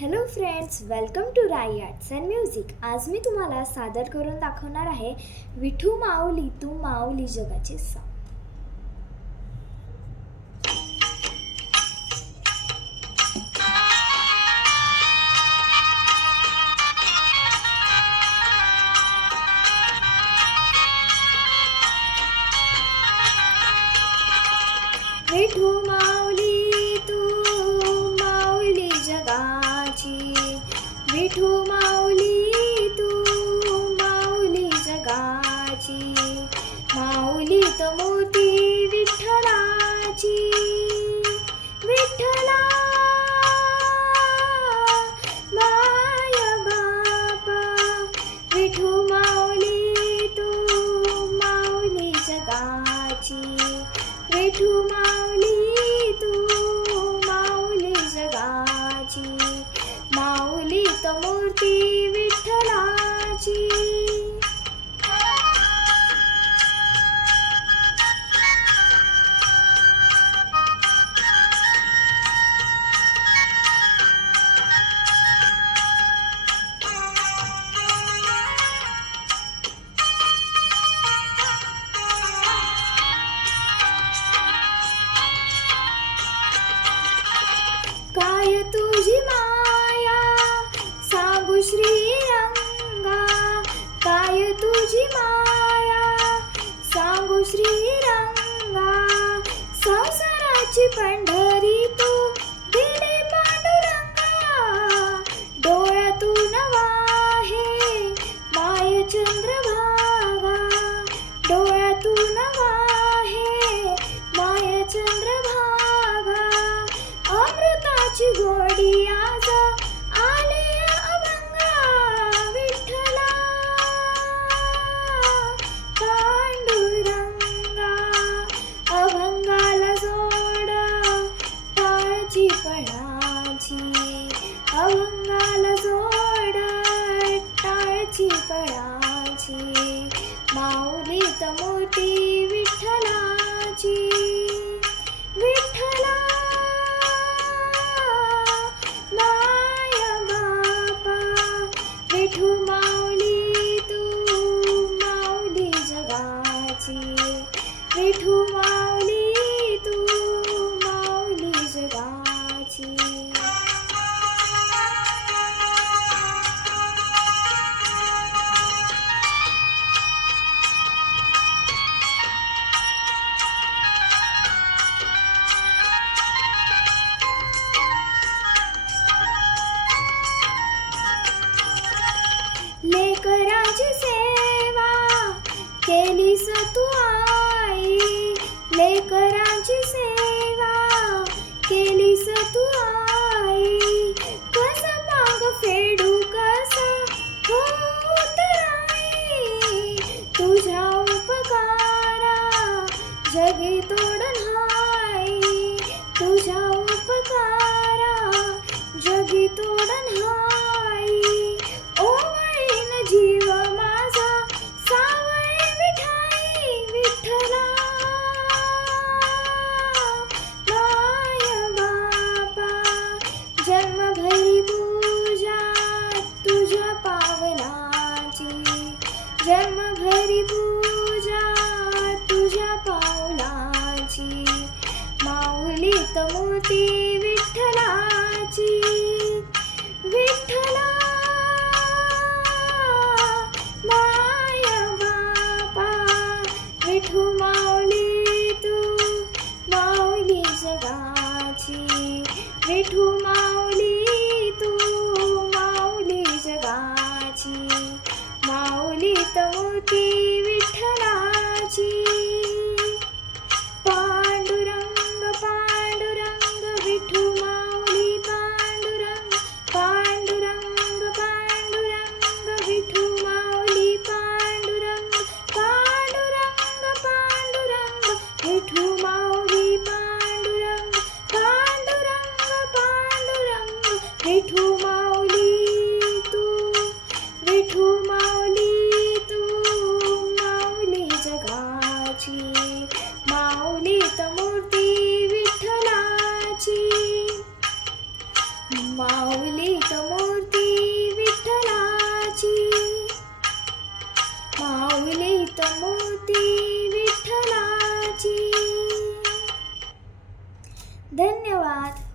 Hello friends, welcome to राई arts and music. आज मी तुम्हाला सादर करून दाखवणार आहे विठू माऊली तू माऊली जगाची साथ. विठू माऊली तू माऊली जगाची, विठू माऊली तू माऊली जगाची, माऊलीत मोती विठ्ठलाची. विठ्ठला माय बापा, विठू माऊली तू माऊली जगाची, विठू माऊली तू माऊली जगाची, माऊलीत मूर्ती विठ्ठलाची. काय तुझी माया सांगू श्रीरंगा, काय तुझी माया सांगू श्रीरंगा, संसाराची पंढरी तू दिली पांडुरंगा. डोळ्यातून वाहे माय चंद्रभागा, डोळ्यातून वाहे माय चंद्रभागा. अमृताची गोडी आज आली अभंगा, विठ्ठला पांडुरंगा. अभंगाला जोड टाळची पणाची, अभंगाला जोड टाळची पणाची, माऊलीत मोठी विठ्ठलाची. विठ्ठला विठू माऊली तू माऊली जगाची, विठू माऊली तू माऊली जगाची. लेकरांची सेवा केलीस तू आई, लेकरांची सेवा केलीस तू आई. कस माग फेडू कसा हो उतराई, तुझ्या उपकारा जगी तोड नाही, तुझ्या उपकारा जगी तोड नाही. ओवळीन जीव माझा सावळे विठाई, विठ्ठला माय बापा. जन्मभरी पूजा तुझ्या पावलाची, जन्मभरी पूजा तुझ्या पावलाची, माऊलीत मूर्ती विठ्ठलाची. विठ्ठला माय बापा, विठू माऊली तू माऊली जगाची, विठू माऊली तू माऊली जगाची, माऊलीत मूर्ती विठ्ठलाची. पांडुरंग पांडुरंग विठू माऊली पांडुरंग, पांडुरंग पांडुरंग विठू माऊली पांडुरंग, पांडुरंग पांडुरंग विठू माऊली पांडुरंग, पांडुरंग पांडुरंग विठू माऊली तू, विठू माऊली तू माऊली जगाची, माऊलीत मूर्ती विठ्ठलाची. माऊली माऊलीत मूर्ती विठ्ठलाची, माऊलीत मूर्ती विठ्ठलाची. धन्यवाद.